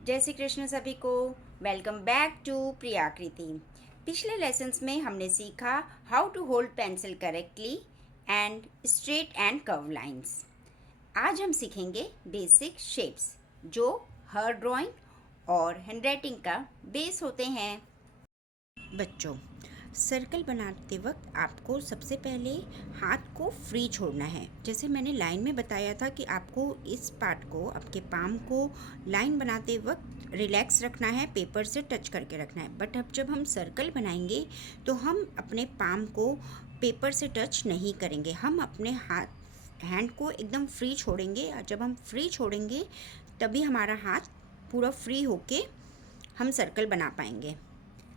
जय श्री कृष्ण सभी को। Welcome back to Priyakriti. पिछले लेसन्स में हमने सीखा how to hold pencil correctly and straight and curve lines. आज हम सीखेंगे बेसिक शेप्स जो हर ड्राइंग और हैंडराइटिंग का बेस होते हैं। बच्चों, सर्कल बनाते वक्त आपको सबसे पहले हाथ को फ्री छोड़ना है। जैसे मैंने लाइन में बताया था कि आपको इस पार्ट को, आपके पाम को लाइन बनाते वक्त रिलैक्स रखना है, पेपर से टच करके रखना है। बट अब जब हम सर्कल बनाएंगे तो हम अपने पाम को पेपर से टच नहीं करेंगे, हम अपने हैंड को एकदम फ्री छोड़ेंगे। जब हम फ्री छोड़ेंगे तभी हमारा हाथ पूरा फ्री होके हम सर्कल बना पाएंगे,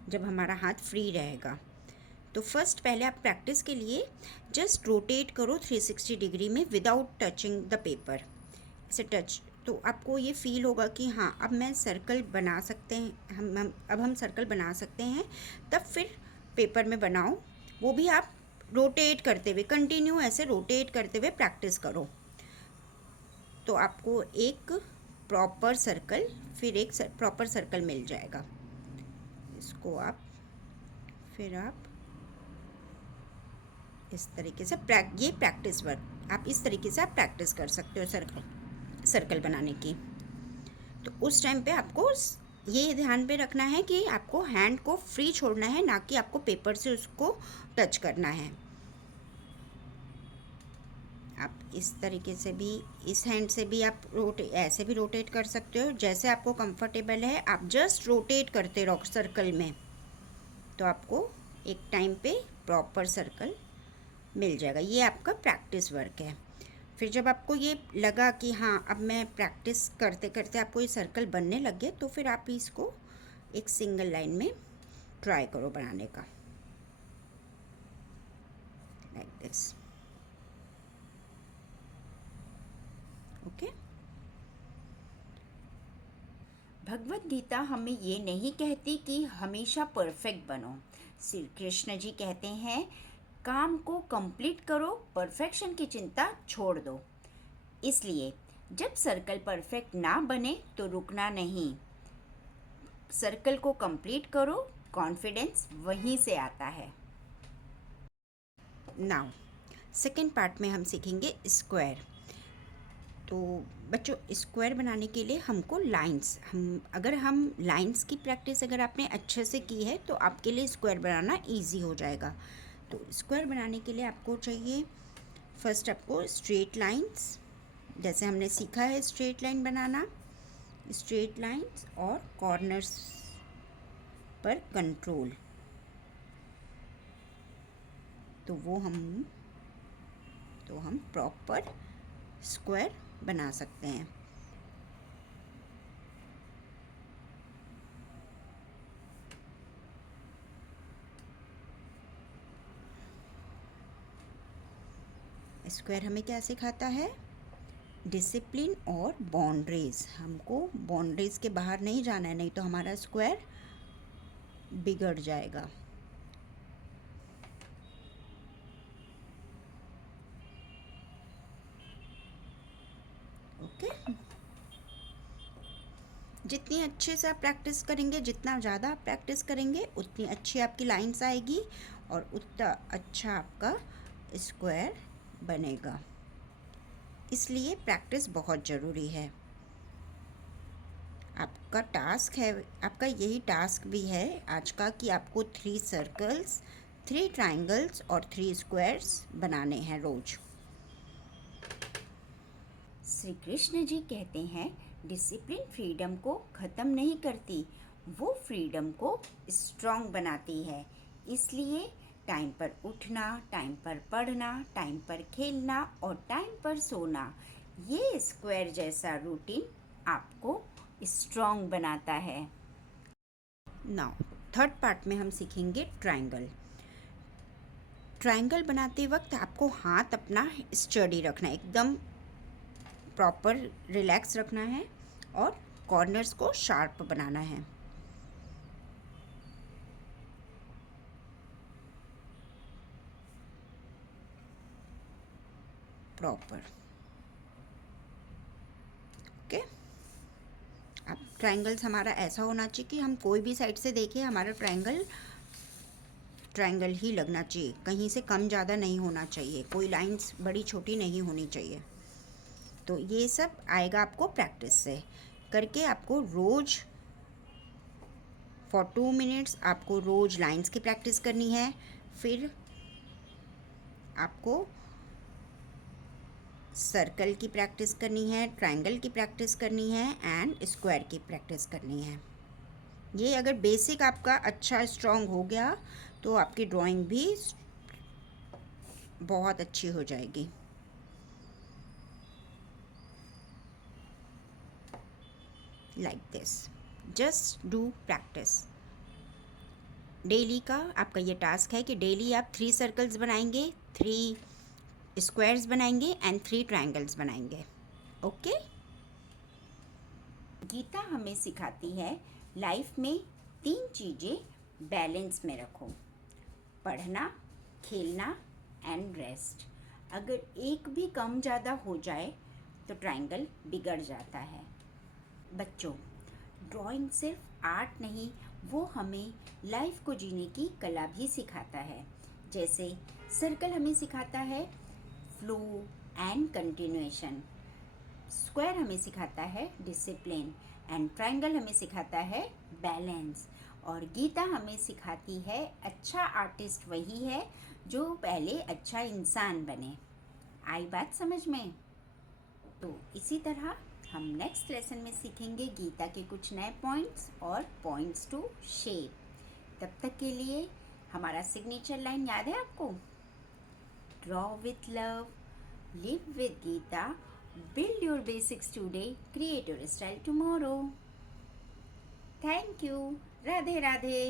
जब हमारा हाथ फ्री रहेगा। तो फर्स्ट पहले आप प्रैक्टिस के लिए जस्ट रोटेट करो 360 डिग्री में विदाउट टचिंग द पेपर। ऐसे टच तो आपको ये फील होगा कि हाँ, अब मैं सर्कल बना सकते हैं, हम सर्कल बना सकते हैं। तब फिर पेपर में बनाओ, वो भी आप रोटेट करते हुए, कंटिन्यू ऐसे रोटेट करते हुए प्रैक्टिस करो। तो आपको एक प्रॉपर सर्कल, फिर एक प्रॉपर सर्कल मिल जाएगा। इसको आप इस तरीके से ये प्रैक्टिस वर्क, आप इस तरीके से आप प्रैक्टिस कर सकते हो सर्कल बनाने की। तो उस टाइम पे आपको ये ध्यान पे रखना है कि आपको हैंड को फ्री छोड़ना है, ना कि आपको पेपर से उसको टच करना है। आप इस तरीके से भी, इस हैंड से भी आप ऐसे भी रोटेट कर सकते हो, जैसे आपको कंफर्टेबल है। आप जस्ट रोटेट करते रहो सर्कल में, तो आपको एक टाइम पे प्रॉपर सर्कल मिल जाएगा। ये आपका प्रैक्टिस वर्क है। फिर जब आपको ये लगा कि हाँ, अब मैं प्रैक्टिस करते करते आपको ये सर्कल बनने लग गए, तो फिर आप इसको एक सिंगल लाइन में ट्राई करो बनाने का, like this. Okay. Bhagavad Gita हमें ये नहीं कहती कि हमेशा परफेक्ट बनो। श्री कृष्ण जी कहते हैं, काम को कंप्लीट करो, परफेक्शन की चिंता छोड़ दो। इसलिए जब सर्कल परफेक्ट ना बने तो रुकना नहीं, सर्कल को कंप्लीट करो। कॉन्फिडेंस वहीं से आता है। नाउ सेकेंड पार्ट में हम सीखेंगे स्क्वायर। तो बच्चों, स्क्वायर बनाने के लिए हमको लाइंस, अगर हम लाइंस की प्रैक्टिस अगर आपने अच्छे से की है तो आपके लिए स्क्वायर बनाना इजी हो जाएगा। तो स्क्वायर बनाने के लिए आपको चाहिए, फर्स्ट आपको स्ट्रेट लाइंस, जैसे हमने सीखा है स्ट्रेट लाइन बनाना, स्ट्रेट लाइंस और कॉर्नर्स पर कंट्रोल। तो हम प्रॉपर स्क्वायर बना सकते हैं। स्क्वायर हमें क्या सिखाता है? डिसिप्लिन और बाउंड्रीज। हमको बाउंड्रीज के बाहर नहीं जाना है, नहीं तो हमारा स्क्वायर बिगड़ जाएगा। ओके। जितनी अच्छे से आप प्रैक्टिस करेंगे, जितना ज़्यादा आप प्रैक्टिस करेंगे, उतनी अच्छी आपकी लाइंस आएगी और उतना अच्छा आपका स्क्वायर बनेगा। इसलिए प्रैक्टिस बहुत ज़रूरी है। आपका टास्क है, आपका यही टास्क भी है आज का, कि आपको 3 सर्कल्स, 3 ट्राइंगल्स और 3 स्क्वायर्स बनाने हैं रोज। श्री कृष्ण जी कहते हैं, डिसिप्लिन फ्रीडम को ख़त्म नहीं करती, वो फ्रीडम को स्ट्रॉन्ग बनाती है। इसलिए टाइम पर उठना, टाइम पर पढ़ना, टाइम पर खेलना और टाइम पर सोना, ये स्क्वायर जैसा रूटीन आपको स्ट्रॉन्ग बनाता है। नाउ थर्ड पार्ट में हम सीखेंगे ट्रायंगल। ट्रायंगल बनाते वक्त आपको हाथ अपना स्टडी रखना है, एकदम प्रॉपर रिलैक्स रखना है और कॉर्नर्स को शार्प बनाना है। प्रॉपर। ओके, आप ट्रायंगल्स हमारा ऐसा होना चाहिए कि हम कोई भी साइड से देखें हमारा ट्रायंगल ही लगना चाहिए, कहीं से कम ज़्यादा नहीं होना चाहिए, कोई लाइंस बड़ी छोटी नहीं होनी चाहिए। तो ये सब आएगा आपको प्रैक्टिस से करके। आपको रोज़ फॉर 2 मिनट्स आपको रोज़ लाइंस की प्रैक्टिस करनी है, फिर आपको सर्कल की प्रैक्टिस करनी है, ट्रायंगल की प्रैक्टिस करनी है एंड स्क्वायर की प्रैक्टिस करनी है। ये अगर बेसिक आपका अच्छा स्ट्रॉन्ग हो गया तो आपकी ड्राइंग भी बहुत अच्छी हो जाएगी। Like this, just do practice. Daily का आपका ये टास्क है कि डेली आप 3 सर्कल्स बनाएंगे, 3 स्क्वायर्स बनाएंगे एंड 3 ट्रायंगल्स बनाएंगे। ओके। गीता हमें सिखाती है लाइफ में 3 चीज़ें बैलेंस में रखो, पढ़ना, खेलना एंड रेस्ट। अगर एक भी कम ज़्यादा हो जाए तो ट्रायंगल बिगड़ जाता है। बच्चों, ड्राइंग सिर्फ आर्ट नहीं, वो हमें लाइफ को जीने की कला भी सिखाता है। जैसे सर्कल हमें सिखाता है फ्लो एंड कंटिन्यूएशन, स्क्वायर हमें सिखाता है डिसिप्लिन एंड ट्रायंगल हमें सिखाता है बैलेंस। और गीता हमें सिखाती है अच्छा आर्टिस्ट वही है जो पहले अच्छा इंसान बने। आई बात समझ में? तो इसी तरह हम नेक्स्ट लेसन में सीखेंगे गीता के कुछ नए पॉइंट्स और पॉइंट्स टू शेप। तब तक के लिए हमारा सिग्नेचर लाइन याद है आपको? Draw with love, live with Geeta, build your basics today, create your style tomorrow. Thank you. Radhe Radhe.